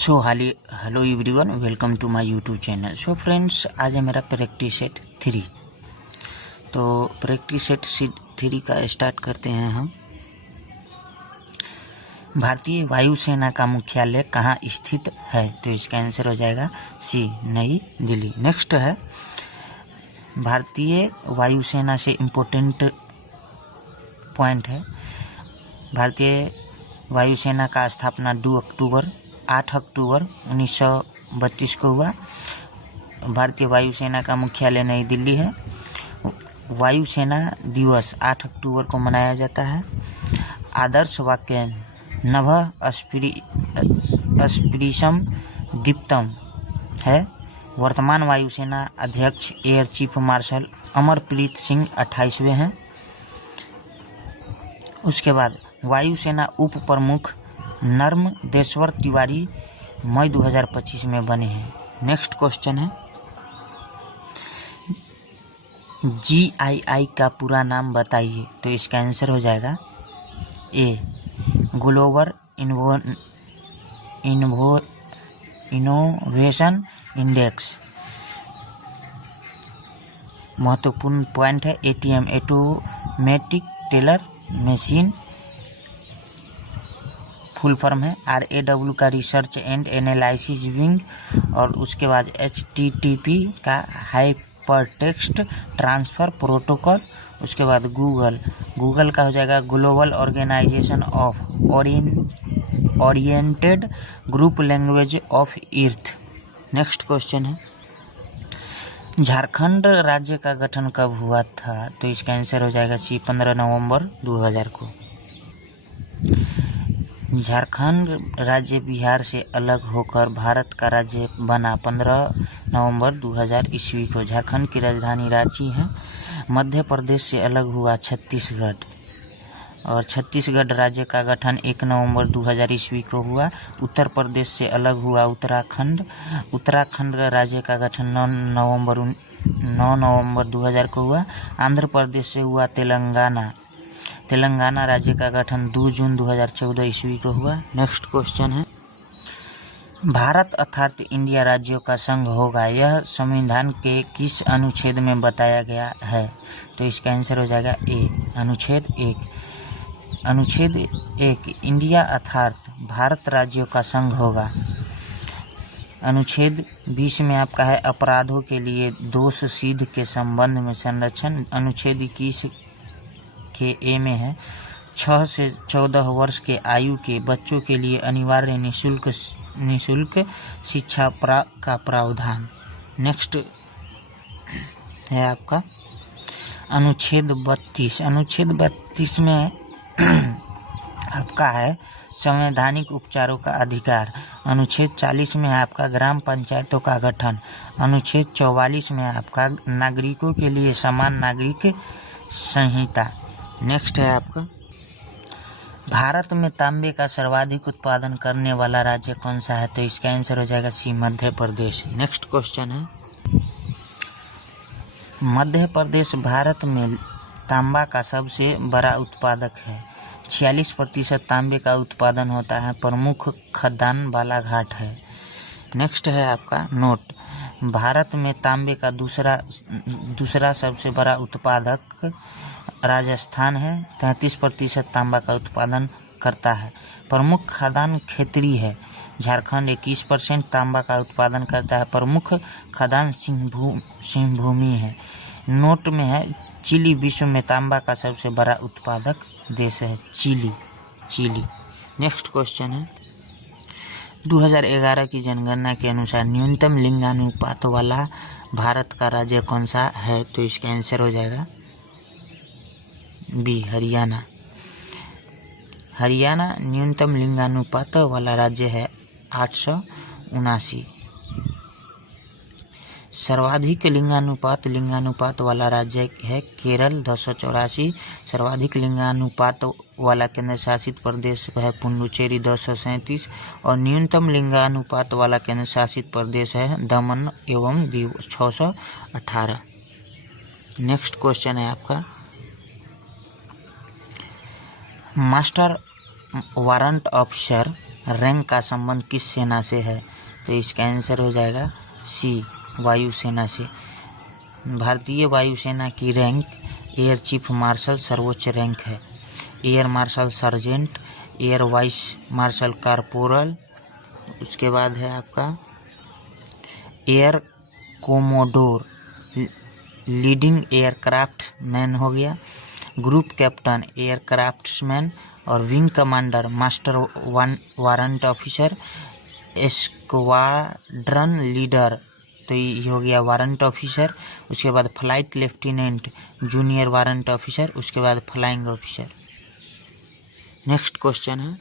So hello everyone, welcome to my YouTube channel. So friends, आज है मेरा practice set 3। तो प्रैक्टिस सेट 3 का स्टार्ट करते हैं हम। भारतीय वायुसेना का मुख्यालय कहाँ स्थित है? तो इसका आंसर हो जाएगा सी, नई दिल्ली। नेक्स्ट है, भारतीय वायुसेना से इम्पोर्टेंट पॉइंट है। भारतीय वायुसेना का स्थापना 8 अक्टूबर 1932 को हुआ। भारतीय वायुसेना का मुख्यालय नई दिल्ली है। वायुसेना दिवस 8 अक्टूबर को मनाया जाता है। आदर्श वाक्य नभः स्पृशं दीप्तम है। वर्तमान वायुसेना अध्यक्ष air chief marshal Amarpreet Singh 28वें हैं। उसके बाद वायुसेना उप प्रमुख नर्मदेश्वर तिवारी मई 2025 में बने हैं। नेक्स्ट क्वेश्चन है, GII का पूरा नाम बताइए। तो इसका आंसर हो जाएगा ए, ग्लोबल इनोवेशन इंडेक्स। महत्वपूर्ण पॉइंट है ATM, automatic teller machine full form है। RAW का रिसर्च एंड एनालिसिस विंग। और उसके बाद HTTP का हाइपरटेक्स्ट ट्रांसफ़र प्रोटोकॉल। उसके बाद गूगल का हो जाएगा global organisation of oriented group language of Earth. Next question है, झारखंड राज्य का गठन कब हुआ था? तो इसका आंसर हो जाएगा सी, 15 नवंबर 2000 को। झारखंड राज्य बिहार से अलग होकर भारत का राज्य बना 15 नवंबर 2000 ईस्वी को। झारखंड की राजधानी रांची है। मध्य प्रदेश से अलग हुआ छत्तीसगढ़, और छत्तीसगढ़ राज्य का गठन 1 नवंबर 2000 ईस्वी को हुआ। उत्तर प्रदेश से अलग हुआ उत्तराखंड। उत्तराखंड राज्य का गठन 9 नवंबर 2000 को हुआ। आंध्र प्रदेश से हुआ तेलंगाना राज्य का गठन 2 जून 2014 ईस्वी को हुआ। नेक्स्ट क्वेश्चन है, भारत अर्थात इंडिया राज्यों का संघ होगा, यह संविधान के किस अनुच्छेद में बताया गया है? तो इसका आंसर हो जाएगा ए, अनुच्छेद 1। अनुच्छेद 1, इंडिया अर्थात भारत राज्यों का संघ होगा। अनुच्छेद 20 में आपका है अपराधों के लिए दोष सिद्ध के संबंध में संरक्षण। अनुच्छेद 21 के ए में है 6 से 14 वर्ष के आयु के बच्चों के लिए अनिवार्य निःशुल्क शिक्षा का प्रावधान। नेक्स्ट है आपका अनुच्छेद 32। अनुच्छेद 32 में आपका है संवैधानिक उपचारों का अधिकार। अनुच्छेद 40 में है आपका ग्राम पंचायतों का गठन। अनुच्छेद 44 में आपका नागरिकों के लिए समान नागरिक संहिता। नेक्स्ट है आपका, भारत में तांबे का सर्वाधिक उत्पादन करने वाला राज्य कौन सा है? तो इसका आंसर हो जाएगा सी, मध्य प्रदेश। नेक्स्ट क्वेश्चन है, मध्य प्रदेश भारत में तांबा का सबसे बड़ा उत्पादक है। 46% तांबे का उत्पादन होता है। प्रमुख खदान बालाघाट है। नेक्स्ट है आपका नोट, भारत में तांबे का दूसरा सबसे बड़ा उत्पादक राजस्थान है। 33% तांबा का उत्पादन करता है। प्रमुख खदान खेतरी है। झारखंड 21% तांबा का उत्पादन करता है। प्रमुख खदान सिंहभूमि है। नोट में है चिली विश्व में तांबा का सबसे बड़ा उत्पादक देश है, चिली। नेक्स्ट क्वेश्चन है, 2011 की जनगणना के अनुसार न्यूनतम लिंगानुपात वाला भारत का राज्य कौन सा है? तो इसका आंसर हो जाएगा बी, हरियाणा। हरियाणा न्यूनतम लिंगानुपात वाला राज्य है 879। सर्वाधिक लिंगानुपात वाला राज्य है केरल 284। सर्वाधिक लिंगानुपात वाला केंद्र शासित प्रदेश है पुडुचेरी 237। और न्यूनतम लिंगानुपात वाला केंद्र शासित प्रदेश है दमन एवं दीव 618। नेक्स्ट क्वेश्चन है आपका, मास्टर वारंट ऑफिसर रैंक का संबंध किस सेना से है? तो इसका आंसर हो जाएगा सी, वायुसेना से। भारतीय वायुसेना की रैंक एयर चीफ मार्शल सर्वोच्च रैंक है। Air marshal sergeant, air vice marshal corporal, उसके बाद है आपका air commodore, leading aircraft man हो गया, ग्रुप कैप्टन एयरक्राफ्ट्समैन, और wing commander master warrant officer, squadron leader, तो ये हो गया वारंट ऑफिसर। उसके बाद flight lieutenant, junior warrant officer, उसके बाद फ्लाइंग ऑफिसर। नेक्स्ट क्वेश्चन है,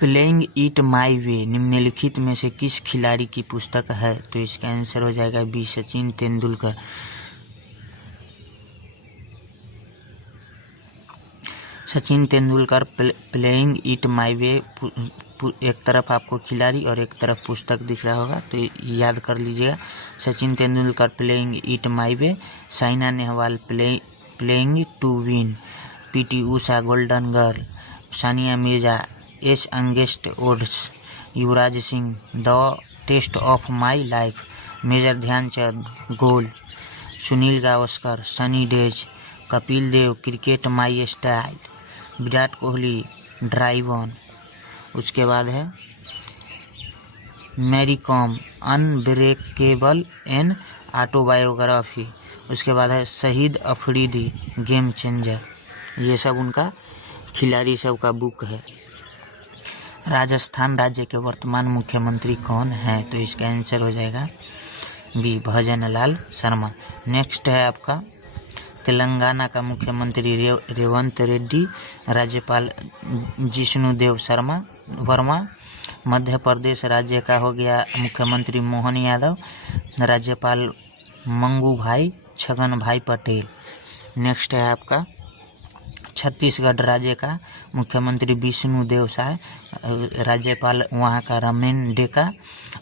प्लेइंग इट माई वे निम्नलिखित में से किस खिलाड़ी की पुस्तक है? तो इसका आंसर हो जाएगा B, Sachin Tendulkar. Sachin Tendulkar playing it my way, एक तरफ आपको खिलाड़ी और एक तरफ पुस्तक दिख रहा होगा, तो याद कर लीजिएगा। Sachin Tendulkar playing it my way, Saina Nehwal playing to win, PT Usha golden girl, Sania Mirza ace against odds, Yuvraj Singh the test of my life, major Dhyanchand goal, Sunil Gavaskar sunny days, Kapil Dev cricket my style, Virat Kohli drive on. उसके बाद है Mary Kom unbreakable an autobiography. उसके बाद है शहीद अफरीदी गेम चेंजर। ये सब उनका खिलाड़ी सब का बुक है। राजस्थान राज्य के वर्तमान मुख्यमंत्री कौन है? तो इसका आंसर हो जाएगा बी, भजन लाल शर्मा। नेक्स्ट है आपका तेलंगाना का मुख्यमंत्री रेवंत रेड्डी, राज्यपाल जिष्णुदेव वर्मा। मध्य प्रदेश राज्य का हो गया मुख्यमंत्री मोहन यादव, राज्यपाल मंगू भाई छगन भाई पटेल। नेक्स्ट है आपका छत्तीसगढ़ राज्य का मुख्यमंत्री विष्णुदेव साय, राज्यपाल वहाँ का रमेन डेका।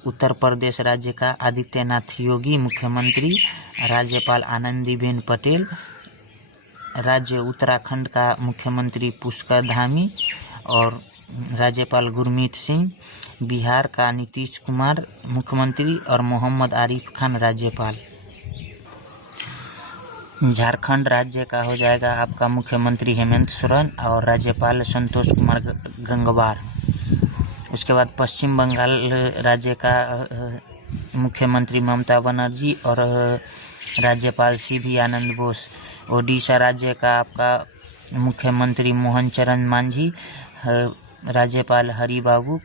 उत्तर प्रदेश राज्य का आदित्यनाथ योगी मुख्यमंत्री, राज्यपाल आनंदीबेन पटेल। राज्य उत्तराखंड का मुख्यमंत्री पुष्कर धामी और राज्यपाल गुरमीत सिंह। बिहार का नीतीश कुमार मुख्यमंत्री और मोहम्मद आरिफ खान राज्यपाल। झारखंड राज्य का हो जाएगा आपका मुख्यमंत्री हेमंत सोरेन और राज्यपाल संतोष कुमार गंगवार। उसके बाद पश्चिम बंगाल राज्य का मुख्यमंत्री ममता बनर्जी और राज्यपाल सीवी आनंद बोस। ओडिशा राज्य का आपका मुख्यमंत्री मोहन चरण मांझी, राज्यपाल हरिबाबू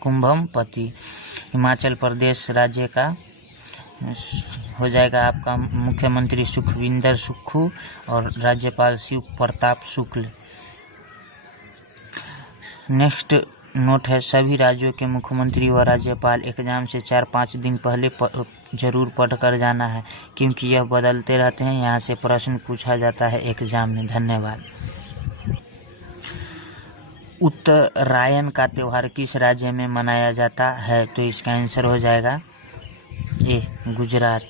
कुंभमपति। हिमाचल प्रदेश राज्य का हो जाएगा आपका मुख्यमंत्री सुखविंदर सुक्खू और राज्यपाल शिव प्रताप शुक्ल। नेक्स्ट नोट है, सभी राज्यों के मुख्यमंत्री व राज्यपाल एग्जाम से 4-5 दिन पहले जरूर पढ़ कर जाना है, क्योंकि यह बदलते रहते हैं। यहाँ से प्रश्न पूछा जाता है एग्जाम में। धन्यवाद। उत्तरायण का त्यौहार किस राज्य में मनाया जाता है? तो इसका आंसर हो जाएगा ए, गुजरात।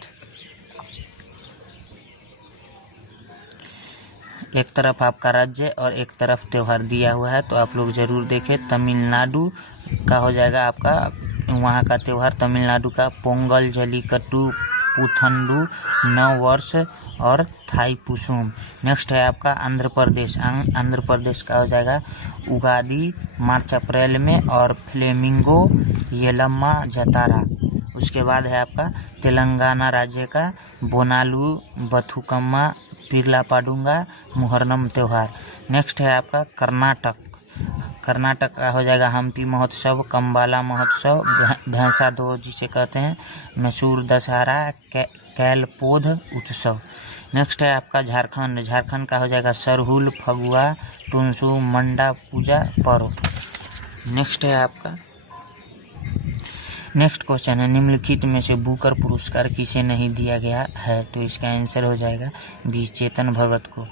एक तरफ आपका राज्य और एक तरफ त्यौहार दिया हुआ है, तो आप लोग ज़रूर देखें। तमिलनाडु का हो जाएगा आपका वहाँ का त्यौहार, तमिलनाडु का पोंगल, जल्लीकट्टू, पुथंडू, नव वर्ष और थाई पुसुम। नेक्स्ट है आपका आंध्र प्रदेश। आंध्र प्रदेश का हो जाएगा उगादी मार्च अप्रैल में और फ्लेमिंगो येलम्मा जतारा। उसके बाद है आपका तेलंगाना राज्य का बोनालू बथुकम्मा पिरला पाडुंगा मुहर्रम त्यौहार। नेक्स्ट है आपका कर्नाटक का हो जाएगा हम्पी महोत्सव, कंबाला महोत्सव, भैंसा दौड़ जिसे कहते हैं, मैसूर दशहरा, कैलपोध उत्सव। नेक्स्ट है आपका झारखंड का हो जाएगा सरहुल, फगुआ, टुनसू, मंडा पूजा पर्व। नेक्स्ट है आपका नेक्स्ट क्वेश्चन है, निम्नलिखित में से बुकर पुरस्कार किसे नहीं दिया गया है? तो इसका आंसर हो जाएगा बी, चेतन भगत को।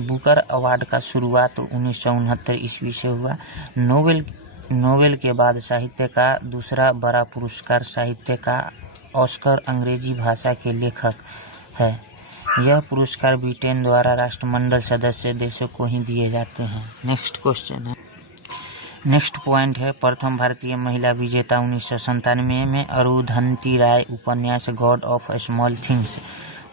बुकर अवार्ड का शुरुआत 1969 ईस्वी से हुआ। नोबेल के बाद साहित्य का दूसरा बड़ा पुरस्कार साहित्य का ऑस्कर अंग्रेजी भाषा के लेखक है। यह पुरस्कार ब्रिटेन द्वारा राष्ट्रमंडल सदस्य देशों को ही दिए जाते हैं। नेक्स्ट क्वेश्चन है, नेक्स्ट पॉइंट है प्रथम भारतीय महिला विजेता 1997 में अरुंधति राय, उपन्यास गॉड ऑफ स्मॉल थिंग्स।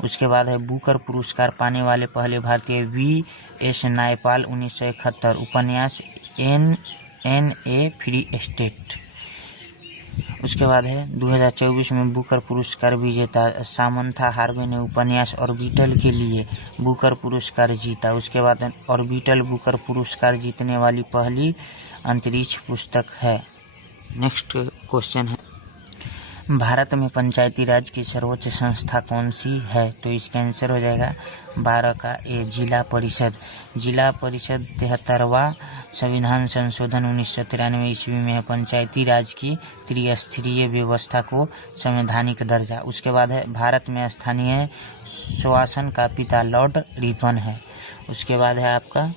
उसके बाद है बुकर पुरस्कार पाने वाले पहले भारतीय V.S. नायपाल 1971, उपन्यास N.A. Free state. उसके बाद है 2024 में बुकर पुरस्कार विजेता सामंथा हार्वे ने उपन्यास ऑर्बिटल के लिए बुकर पुरस्कार जीता। उसके बाद ऑर्बिटल बुकर पुरस्कार जीतने वाली पहली अंतरिक्ष पुस्तक है। नेक्स्ट क्वेश्चन है भारत में पंचायती राज की सर्वोच्च संस्था कौन सी है? तो इसका आंसर हो जाएगा 12 का ए, जिला परिषद। जिला परिषद 73वां संविधान संशोधन 1993 ईस्वी में है पंचायती राज की त्रिस्तरीय व्यवस्था को संवैधानिक दर्जा। उसके बाद है भारत में स्थानीय शासन का पिता लॉर्ड रिपन है। उसके बाद है आपका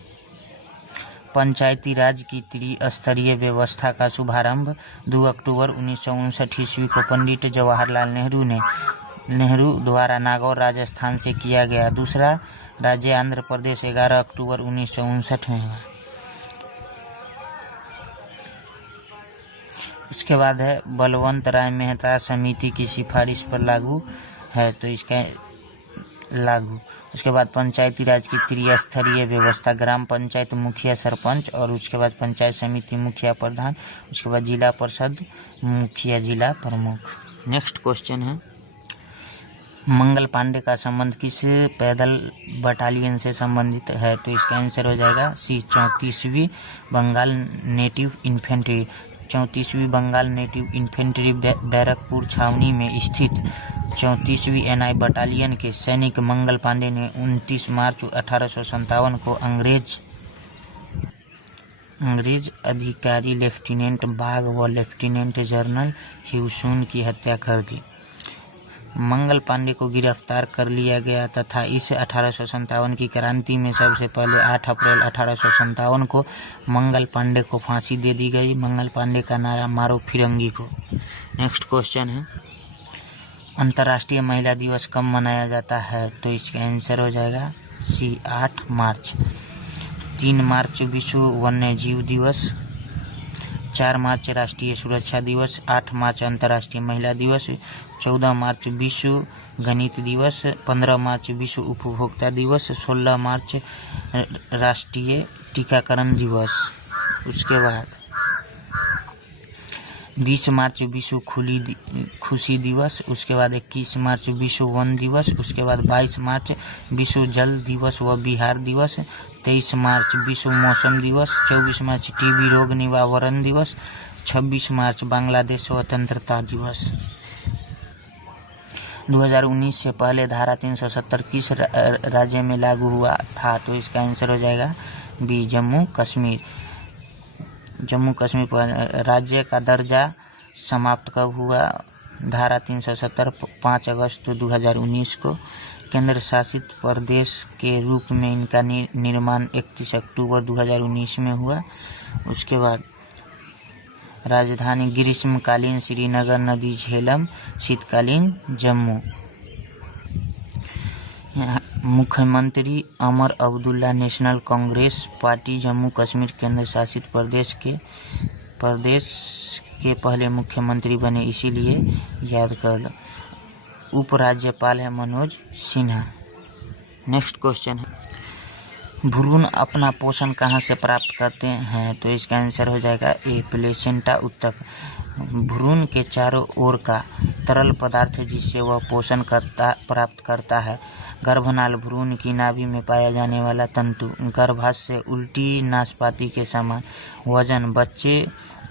पंचायती राज की त्रिस्तरीय व्यवस्था का शुभारंभ 2 अक्टूबर 1959 ईस्वी को पंडित जवाहरलाल नेहरू द्वारा नागौर राजस्थान से किया गया। दूसरा राज्य आंध्र प्रदेश 11 अक्टूबर 1959 में हुआ। उसके बाद है बलवंत राय मेहता समिति की सिफारिश पर लागू है, तो इसका लागू। उसके बाद पंचायती राज की त्रिस्तरीय व्यवस्था, ग्राम पंचायत मुखिया सरपंच और उसके बाद पंचायत समिति मुखिया प्रधान, उसके बाद जिला परिषद मुखिया जिला प्रमुख। नेक्स्ट क्वेश्चन है मंगल पांडे का संबंध किस पैदल बटालियन से संबंधित है? तो इसका आंसर हो जाएगा सी, 34वीं बंगाल नेटिव इन्फेंट्री। 34वीं बंगाल नेटिव इन्फेंट्री बैरकपुर छावनी में स्थित 34वीं NI बटालियन के सैनिक मंगल पांडे ने 29 मार्च 1857 को अंग्रेज अधिकारी लेफ्टिनेंट बाग व लेफ्टिनेंट जनरल ह्यूसून की हत्या कर दी। मंगल पांडे को गिरफ्तार कर लिया गया तथा इस 1857 की क्रांति में सबसे पहले 8 अप्रैल 1857 को मंगल पांडे को फांसी दे दी गई। मंगल पांडे का नारा मारो फिरंगी को। नेक्स्ट क्वेश्चन है अंतर्राष्ट्रीय महिला दिवस कब मनाया जाता है? तो इसका आंसर हो जाएगा सी, 8 मार्च। 3 मार्च विश्व वन्य जीव दिवस, 4 मार्च राष्ट्रीय सुरक्षा दिवस, 8 मार्च अंतर्राष्ट्रीय महिला दिवस, 14 मार्च विश्व गणित दिवस, 15 मार्च विश्व उपभोक्ता दिवस, 16 मार्च राष्ट्रीय टीकाकरण दिवस। उसके बाद 20 मार्च विश्व खुशी दिवस। उसके बाद 21 मार्च विश्व वन दिवस। उसके बाद 22 मार्च विश्व जल दिवस व बिहार दिवस। 23 मार्च विश्व मौसम दिवस। 24 मार्च टीबी रोग निवारण दिवस। 26 मार्च बांग्लादेश स्वतंत्रता दिवस। 2019 से पहले धारा 370 किस राज्य में लागू हुआ था? तो इसका आंसर हो जाएगा बी, जम्मू कश्मीर। जम्मू कश्मीर पर राज्य का दर्जा समाप्त कब हुआ? धारा 370 5 अगस्त 2019 को। केंद्र शासित प्रदेश के रूप में इनका निर्माण 31 अक्टूबर 2019 में हुआ। उसके बाद राजधानी ग्रीष्मकालीन श्रीनगर, नदी झेलम, शीतकालीन जम्मू। मुख्यमंत्री अमर अब्दुल्ला नेशनल कांग्रेस पार्टी जम्मू कश्मीर केंद्र शासित प्रदेश के पहले मुख्यमंत्री बने, इसीलिए याद कर लो। उपराज्यपाल है मनोज सिन्हा। नेक्स्ट क्वेश्चन है भ्रूण अपना पोषण कहाँ से प्राप्त करते हैं? तो इसका आंसर हो जाएगा ए, प्लेसेंटा उत्तक। भ्रूण के चारों ओर का तरल पदार्थ जिससे वह पोषण प्राप्त करता है। गर्भनाल भ्रूण की नाभि में पाया जाने वाला तंतु। गर्भाशय उल्टी नाशपाती के समान। वजन बच्चे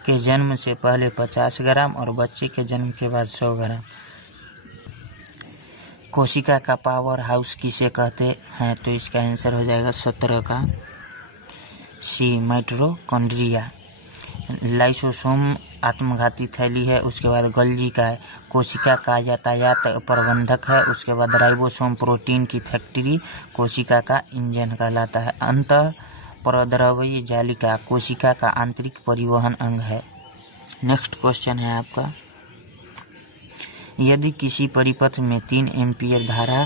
के जन्म से पहले 50 ग्राम और बच्चे के जन्म के बाद 100 ग्राम। कोशिका का पावर हाउस किसे कहते हैं? तो इसका आंसर हो जाएगा 17 का सी, माइटोकॉन्ड्रिया। लाइसोसोम आत्मघाती थैली है। उसके बाद गोल्गी का है, कोशिका का यातायात प्रबंधक है। उसके बाद राइबोसोम प्रोटीन की फैक्ट्री, कोशिका का इंजन कहलाता है। अंतःप्रद्रव्य जालिका कोशिका का आंतरिक परिवहन अंग है। नेक्स्ट क्वेश्चन है आपका यदि किसी परिपथ में 3 एम्पीयर धारा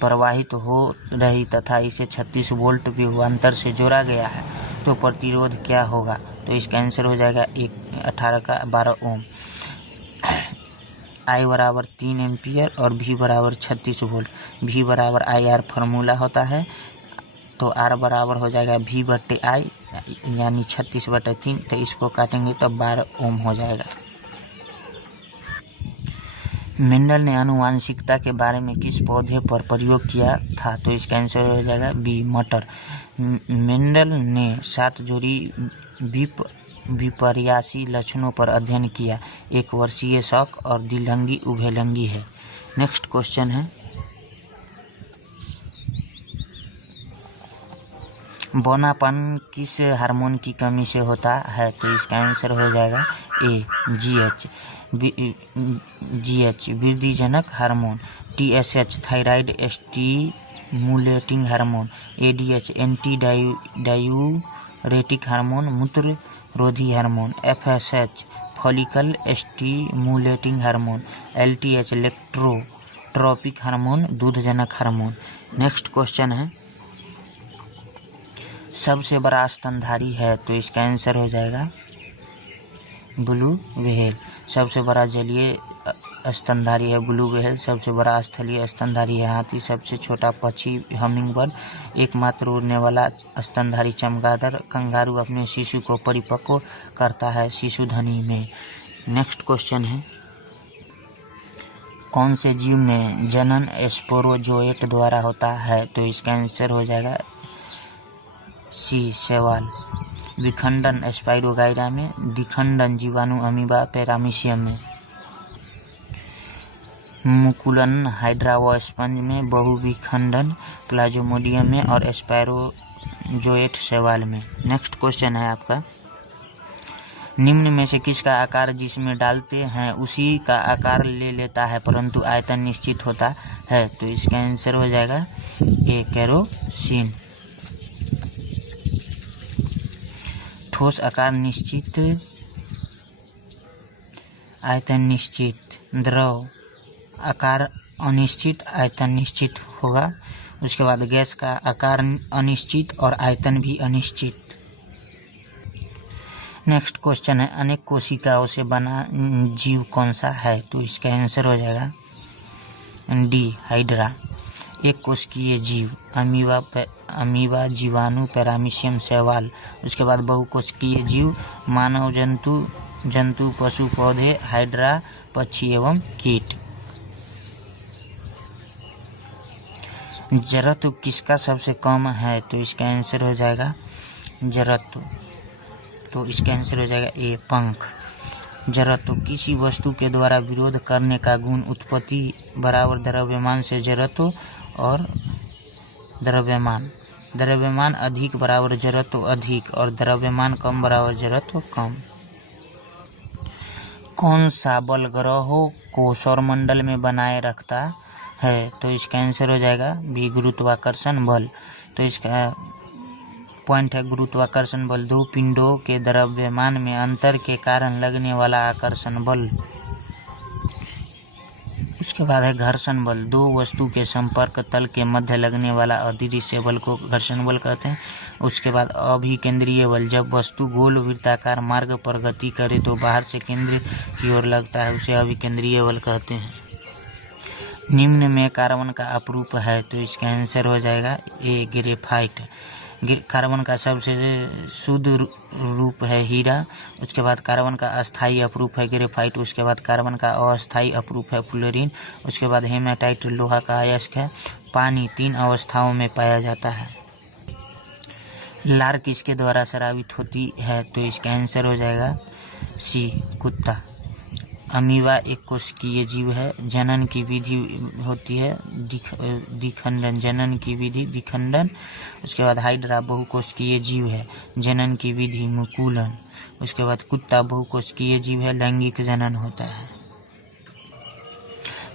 प्रवाहित हो रही तथा इसे 36 वोल्ट विभवांतर से जोड़ा गया है तो प्रतिरोध क्या होगा? तो इसका आंसर हो जाएगा 18 का 12 ओम। I बराबर 3 एम्पियर और V बराबर 36 वोल्ट। V बराबर IR फार्मूला होता है, तो R बराबर हो जाएगा V/I यानी 36/3। तो इसको काटेंगे तो 12 ओम हो जाएगा। मेंडल ने आनुवांशिकता के बारे में किस पौधे पर प्रयोग किया था? तो इसका आंसर हो जाएगा बी, मटर। मेंडल ने 7 जोड़ी विपर्यासी लक्षणों पर अध्ययन किया। एक वर्षीय शौक और द्विलिंगी उभयलिंगी है। नेक्स्ट क्वेश्चन है, बौनापन किस हार्मोन की कमी से होता है? तो इसका आंसर हो जाएगा ए, GH वृद्धिजनक hormone, TSH thyroid stimulating hormone, ADH anti diuretic hormone मूत्र रोधी हार्मोन, FSH follicle stimulating hormone, LTH electrotropic hormone दूधजनक हार्मोन। नेक्स्ट क्वेश्चन है, सबसे बड़ा स्तनधारी है? तो इसका आंसर हो जाएगा ब्लू व्हेल। सबसे बड़ा जलीय स्तनधारी है ब्लू व्हेल। सबसे बड़ा स्थलीय स्तनधारी है हाथी। सबसे छोटा पक्षी हमिंगबर्ड। एकमात्र उड़ने वाला स्तनधारी चमगादड़। कंगारू अपने शिशु को परिपक्व करता है शिशुधनी में। नेक्स्ट क्वेश्चन है, कौन से जीव में जनन स्पोरोजोएट द्वारा होता है? तो इसका आंसर हो जाएगा सी, शैवाल। विखंडन स्पाइरोगाइरा में। द्विखंडन जीवाणु अमीबा पैरामीशियम में। मुकुलन हाइड्रा व स्पंज में। बहुविखंडन प्लाज्मोडियम में और स्पाइरोजोएट शैवाल में। नेक्स्ट क्वेश्चन है आपका, निम्न में से किसका आकार जिसमें डालते हैं उसी का आकार ले लेता है परंतु आयतन निश्चित होता है? तो इसका आंसर हो जाएगा ए, केरोसिन। ठोस आकार निश्चित, आयतन निश्चित। द्रव आकार अनिश्चित, आयतन निश्चित होगा। उसके बाद गैस का आकार अनिश्चित और आयतन भी अनिश्चित। नेक्स्ट क्वेश्चन है, अनेक कोशिकाओं से बना जीव कौन सा है? तो इसका आंसर हो जाएगा डी, हाइड्रा। एक कोशिकीय जीव अमीबा जीवाणु पैरामीशियम शैवाल। उसके बाद बहुकोशिकीय जीव मानव जंतु पशु पौधे हाइड्रा पक्षी एवं कीट। जड़त्व किसका सबसे कम है? तो इसका आंसर हो जाएगा जड़त्व। तो इसका आंसर हो जाएगा ए, पंख। जड़त्व किसी वस्तु के द्वारा विरोध करने का गुण। उत्पत्ति बराबर द्रव्यमान से जड़त्व और द्रव्यमान अधिक बराबर जड़त्व अधिक और द्रव्यमान कम बराबर जड़त्व कम। कौन सा बल ग्रहों को सौरमंडल में बनाए रखता है? तो इसका आंसर हो जाएगा बी, गुरुत्वाकर्षण बल। तो इसका पॉइंट है, गुरुत्वाकर्षण बल दो पिंडों के द्रव्यमान में अंतर के कारण लगने वाला आकर्षण बल। उसके बाद है घर्षण बल, दो वस्तु के संपर्क तल के मध्य लगने वाला अदृश्य बल को घर्षण बल कहते हैं। उसके बाद अभिकेंद्रीय बल, जब वस्तु गोल वृत्ताकार मार्ग पर गति करे तो बाहर से केंद्र की ओर लगता है, उसे अभिकेंद्रीय बल कहते हैं। निम्न में कार्बन का अपरूप है? तो इसका आंसर हो जाएगा ए, ग्रेफाइट। कार्बन का सबसे शुद्ध रूप है हीरा। उसके बाद कार्बन का अस्थायी अपरूप है ग्रेफाइट। उसके बाद कार्बन का अस्थायी अपरूप है फ्लोरीन। उसके बाद हेमाटाइट लोहा का अयस्क है। पानी 3 अवस्थाओं में पाया जाता है। लार किसके द्वारा स्रावित होती है? तो इसका आंसर हो जाएगा सी, कुत्ता। अमीबा एक कोशिकीय जीव है। जनन की विधि होती है द्विखंडन, जनन की विधि द्विखंडन। उसके बाद हाइड्रा बहुकोशिकीय जीव है, जनन की विधि मुकुलन। उसके बाद कुत्ता बहुकोशिकीय जीव है, लैंगिक जनन होता है।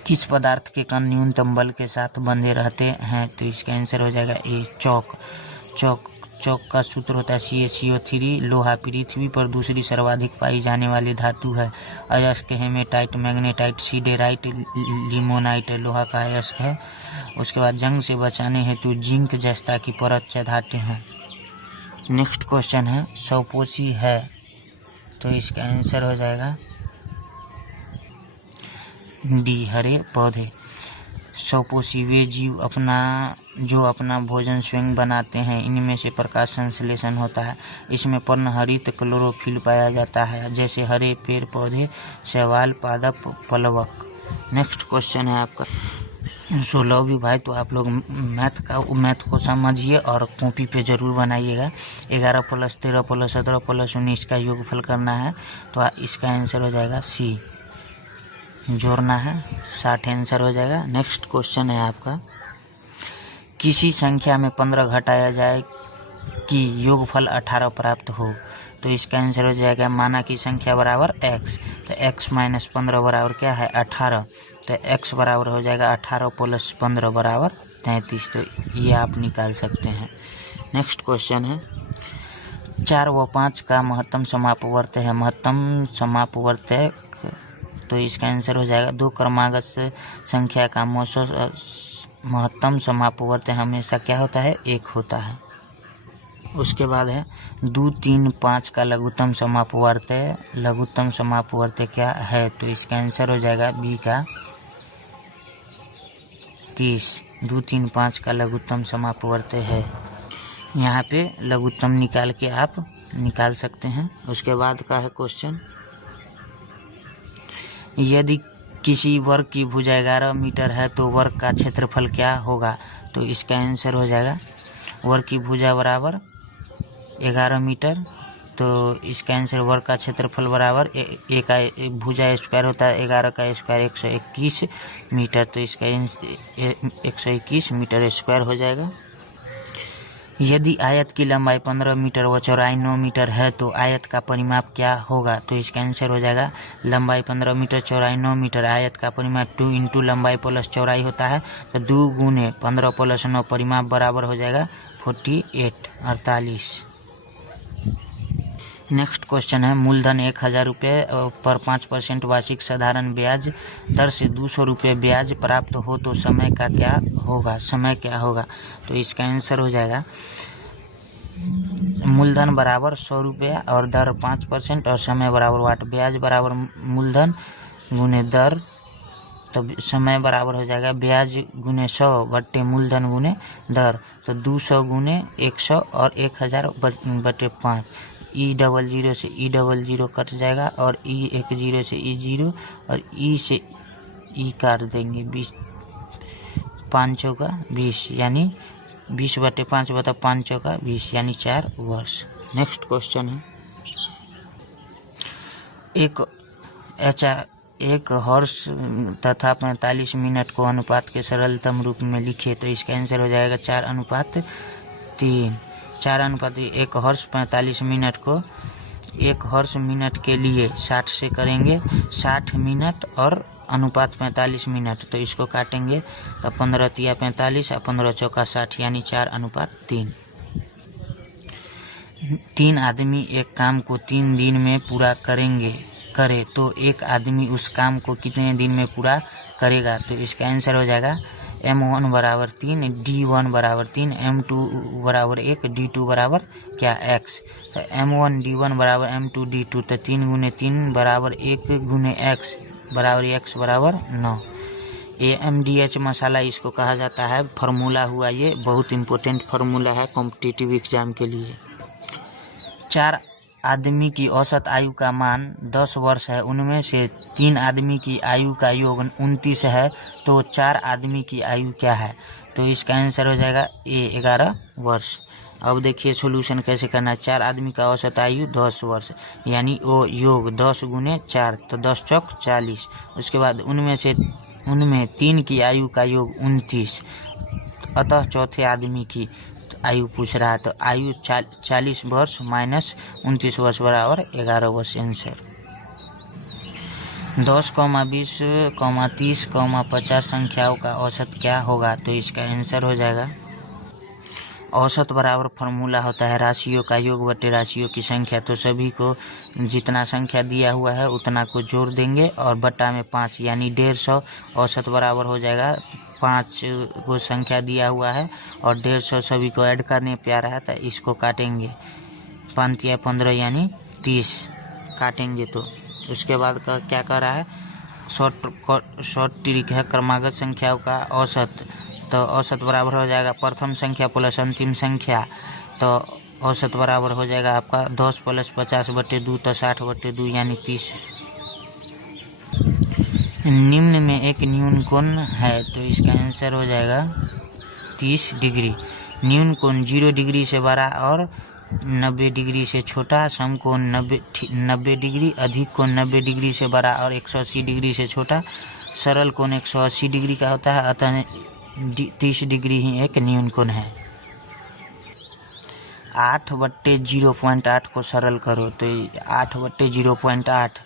किस पदार्थ के कण न्यूनतम बल के साथ बंधे रहते हैं? तो इसका आंसर हो जाएगा ए, चौक। चौक का सूत्र होता है CaCO3। लोहा पृथ्वी पर दूसरी सर्वाधिक पाई जाने वाली धातु है। अयस्क हेमेटाइट, मैग्नेटाइट, सिडेराइट, लिमोनाइट लोहा का अयस्क है। उसके बाद जंग से बचाने हेतु जिंक जस्ता की परत चढ़ाते हैं। नेक्स्ट क्वेश्चन है, स्वपोषी है तो इसका आंसर हो जाएगा डी, हरे पौधे। स्वपोषी वे जीव अपना भोजन स्वयं बनाते हैं। इनमें से प्रकाश संश्लेषण होता है। इसमें पर्णहरित क्लोरोफिल पाया जाता है, जैसे हरे पेड़ पौधे, शैवाल, पादप, प्लवक। नेक्स्ट क्वेश्चन है आपका 16 भी भाई, तो आप लोग मैथ को समझिए और कॉपी पे ज़रूर बनाइएगा। 11 + 13 + 17 + 19 का योगफल करना है, तो इसका आंसर हो जाएगा सी, जोड़ना है 60 आंसर हो जाएगा। नेक्स्ट क्वेश्चन है आपका किसी संख्या में 15 घटाया जाए कि योगफल 18 प्राप्त हो, तो इसका आंसर हो जाएगा माना की संख्या बराबर x, तो x - 15 बराबर क्या है 18, तो x बराबर हो जाएगा 18 + 15 बराबर 33, तो ये आप निकाल सकते हैं। नेक्स्ट क्वेश्चन है 4 व 5 का महत्तम समापवर्त है। महत्तम समापवर्तक, तो इसका आंसर हो जाएगा 2 क्रमागत संख्या का महत्तम समापवर्त हमेशा क्या होता है 1 होता है। उसके बाद है 2, 3, 5 का लघुत्तम समापवर्त है। लघुत्तम समापवर्त क्या है, तो इसका आंसर हो जाएगा बी का 30। 2, 3, 5 का लघुत्तम समापवर्त है। यहाँ पे लघुत्तम निकाल के आप निकाल सकते हैं। उसके बाद का है क्वेश्चन यदि किसी वर्ग की भुजा 11 मीटर है तो वर्ग का क्षेत्रफल क्या होगा, तो इसका आंसर हो जाएगा वर्ग की भुजा बराबर 11 मीटर, तो इसका आंसर वर्ग का क्षेत्रफल बराबर एक का भुजा स्क्वायर होता है 11 का स्क्वायर 121 मीटर, तो इसका 121 मीटर स्क्वायर हो जाएगा। यदि आयत की लंबाई 15 मीटर व चौड़ाई 9 मीटर है तो आयत का परिमाप क्या होगा, तो इसका आंसर हो जाएगा लंबाई 15 मीटर चौड़ाई 9 मीटर, आयत का परिमाप 2 × लंबाई प्लस चौड़ाई होता है, तो 2 × 15 + 9 परिमाप बराबर हो जाएगा 48। नेक्स्ट क्वेश्चन है मूलधन 1000 रुपये पर 5% वार्षिक साधारण ब्याज दर से 200 रुपये ब्याज प्राप्त हो तो समय क्या होगा, तो इसका आंसर हो जाएगा मूलधन बराबर 100 रुपये और दर 5% और समय बराबर वाट। ब्याज बराबर मूलधन गुने दर, तब समय बराबर हो जाएगा ब्याज गुने 100 बट्टे मूलधन गुने दर, तो 200 गुने 100 और 1000 बट्टे 5। E00 से E00 कट जाएगा और E10 से E0 और E से E काट देंगे 20, 5 चौका 20 यानी 20 बटे 5 बता 5 चौका 20 यानी 4 वर्ष। नेक्स्ट क्वेश्चन है एक हॉर्स तथा 45 मिनट को अनुपात के सरलतम रूप में लिखे, तो इसका आंसर हो जाएगा 4:3। 4:3। एक हॉर्स 45 मिनट को एक हॉर्स मिनट के लिए 60 से करेंगे 60 मिनट और अनुपात 45 मिनट, तो इसको काटेंगे तो 15 × 45 और 15 चौका 60 यानी 4:3। 3 आदमी एक काम को 3 दिन में पूरा करे तो एक आदमी उस काम को कितने दिन में पूरा करेगा, तो इसका आंसर हो जाएगा M1 बराबर 3, D1 बराबर 3, M2 बराबर 1, D2 बराबर क्या x, तो M1 D1 बराबर M2 D2, तो 3 × 3 बराबर 1 × x बराबर x बराबर 9। AMDH मसाला इसको कहा जाता है। फार्मूला हुआ ये, बहुत इम्पोर्टेंट फार्मूला है कॉम्पिटिटिव एग्जाम के लिए। 4 आदमी की औसत आयु का मान 10 वर्ष है, उनमें से 3 आदमी की आयु का योग 29 है, तो 4 आदमी की आयु क्या है, तो इसका आंसर हो जाएगा A 11 वर्ष। अब देखिए सॉल्यूशन कैसे करना है। 4 आदमी का औसत आयु 10 वर्ष यानी ओ योग 10 × 4, तो 10 चौक 40। उसके बाद उनमें 3 की आयु का योग 29, अतः चौथे आदमी की आयु पूछ रहा है, तो आयु 40 वर्ष माइनस 29 वर्ष बराबर 11 वर्ष आंसर। 10, 20, 30, 50 संख्याओं का औसत क्या होगा, तो इसका आंसर हो जाएगा औसत बराबर फार्मूला होता है राशियों का योग बटे राशियों की संख्या, तो सभी को जितना संख्या दिया हुआ है उतना को जोड़ देंगे और बटा में 5 यानी 150। औसत बराबर हो जाएगा 5 को संख्या दिया हुआ है और 150 सभी को ऐड करने पे आ रहा है, तो इसको काटेंगे 5 × 15 यानी 30, काटेंगे तो। उसके बाद का क्या कर रहा है, शॉर्ट ट्रिक है क्रमागत संख्याओं का औसत। तो औसत बराबर हो जाएगा प्रथम संख्या प्लस अंतिम संख्या, तो औसत बराबर हो जाएगा आपका 10 + 50/2 तो 60/2 यानी 30। निम्न में एक न्यून कोण है, तो इसका आंसर हो जाएगा 30 डिग्री। न्यून कोण 0 डिग्री से बड़ा और 90 डिग्री से छोटा, समकोण 90 डिग्री, अधिक कोण 90 डिग्री से बड़ा और 180 डिग्री से छोटा, सरल कोण 180 डिग्री का होता है, अतः 30 डिग्री ही एक न्यून कोण है। 8/0.8 को सरल करो, तो 8/0.8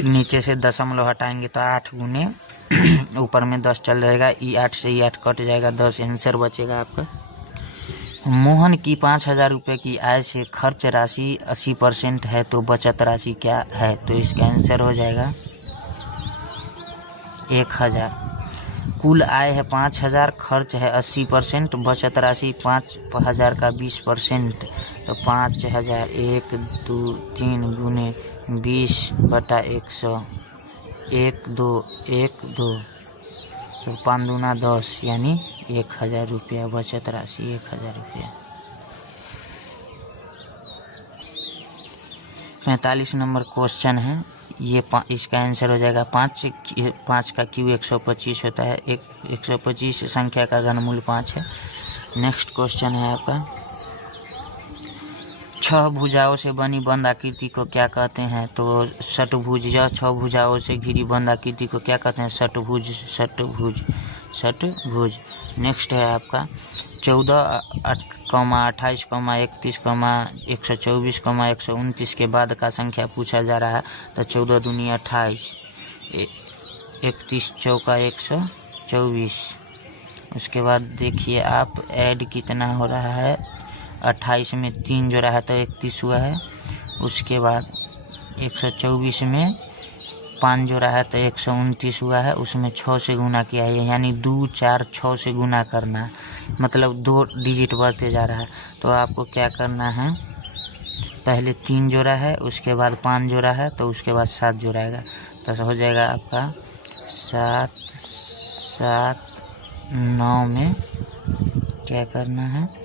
नीचे से दशमलव हटाएंगे तो 8 गुने ऊपर में 10 चल जाएगा, E8 से E8 कट जाएगा, 10 आंसर बचेगा आपका। मोहन की 5,000 रुपये की आय से खर्च राशि 80% है, तो बचत राशि क्या है, तो इसका आंसर हो जाएगा 1000। कुल आय है 5,000, खर्च है 80%, बचत राशि 5,000 का 20%, तो 5,000 1 2 3 गुने 20/100 1 2 1 2, तो 5 दूना 10 यानी 1000 रुपया बचत राशि 1000 रुपया। 45 नंबर क्वेश्चन है ये, इसका आंसर हो जाएगा 5 का क्यू 125 होता है, 125 संख्या का घनमूल 5 है। नेक्स्ट क्वेश्चन है आपका, 6 भुजाओं से बनी बंद आकृति को क्या कहते हैं, तो षटभुज। यह 6 भुजाओं से घिरी बंद आकृति को क्या कहते हैं, षटभुज। नेक्स्ट है आपका 14, 28, 31, 124, 129 के बाद का संख्या पूछा जा रहा है, तो 14 दूनी 28, 31 चौका 124। उसके बाद देखिए आप ऐड कितना हो रहा है, 28 में 3 जोड़ा है तो 31 हुआ है। उसके बाद 124 में 5 जोड़ा है तो 129 हुआ है, उसमें 6 से गुना किया है, यानी 2 4 6 से गुना करना, मतलब 2 डिजिट बढ़ते जा रहा है। तो आपको क्या करना है, पहले 3 जोड़ा है, उसके बाद 5 जोड़ा है, तो उसके बाद 7 जोड़ाएगा, तो हो जाएगा आपका 7 7 9 में क्या करना है,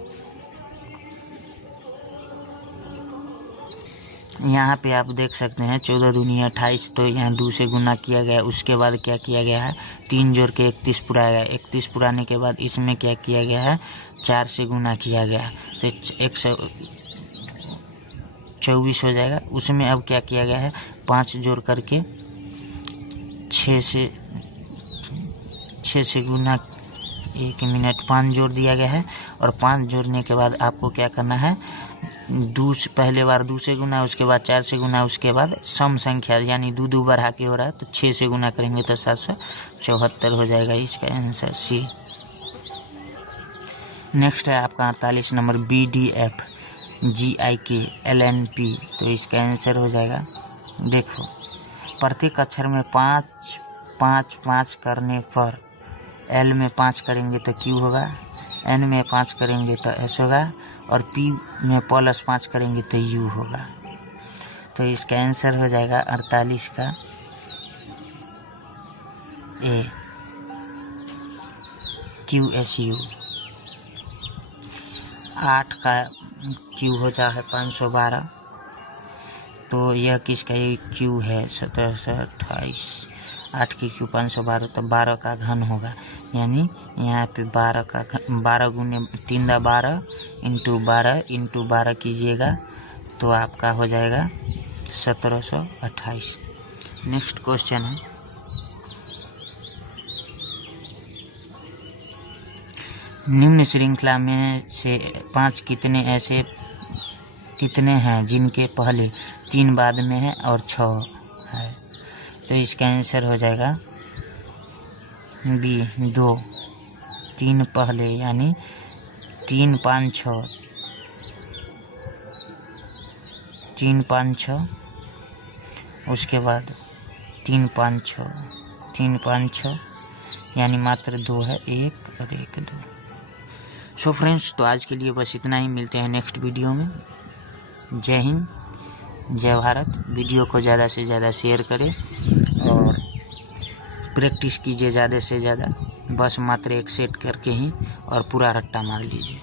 यहाँ पे आप देख सकते हैं 14 दूनी 28, तो यहाँ 2 से गुना किया गया। उसके बाद क्या किया गया है, 3 जोड़ के 31 पुराया गया। 31 पुराने के बाद इसमें क्या किया गया है, 4 से गुना किया गया, तो 124 हो जाएगा। उसमें अब क्या किया गया है, 5 जोड़ करके 6 से गुना, 1 मिनट 5 जोड़ दिया गया है, और 5 जोड़ने के बाद आपको क्या करना है, पहले बार 2 से गुना, उसके बाद 4 से गुना, उसके बाद सम संख्या यानी 2 बढ़ा के हो रहा है, तो 6 से गुना करेंगे तो 774 हो जाएगा, इसका आंसर सी। नेक्स्ट है आपका 48 नंबर, BDF GIK LNP, तो इसका आंसर हो जाएगा, देखो प्रत्येक अक्षर में 5 5 5 करने पर L में 5 करेंगे तो Q होगा, N में 5 करेंगे तो S होगा, और P में +5 करेंगे तो U होगा। तो इसका आंसर हो जाएगा 48 का A, QSU। 8 का Q हो जाए 512, तो यह किसका Q है, 1728। 8 की Q 512, तो 12 का घन होगा, यानी यहाँ पे 12 का 12 गुने 3 × 12 × 12 कीजिएगा तो आपका हो जाएगा 1728। नेक्स्ट क्वेश्चन है, निम्न श्रृंखला में से 5 कितने हैं जिनके पहले 3 बाद में है और 6 है, तो इसका आंसर हो जाएगा बी 2। 3 पहले यानी 3 5 6, 3 5 6, उसके बाद 3 5 6, 3 5 6 यानी मात्र 2 है, 1 और 1 2। सो फ्रेंड्स, तो आज के लिए बस इतना ही, मिलते हैं नेक्स्ट वीडियो में। जय हिंद, जय भारत। वीडियो को ज़्यादा से ज़्यादा शेयर करें और प्रैक्टिस कीजिए ज़्यादा से ज़्यादा, बस मात्र एक सेट करके ही और पूरा रट्टा मार लीजिए।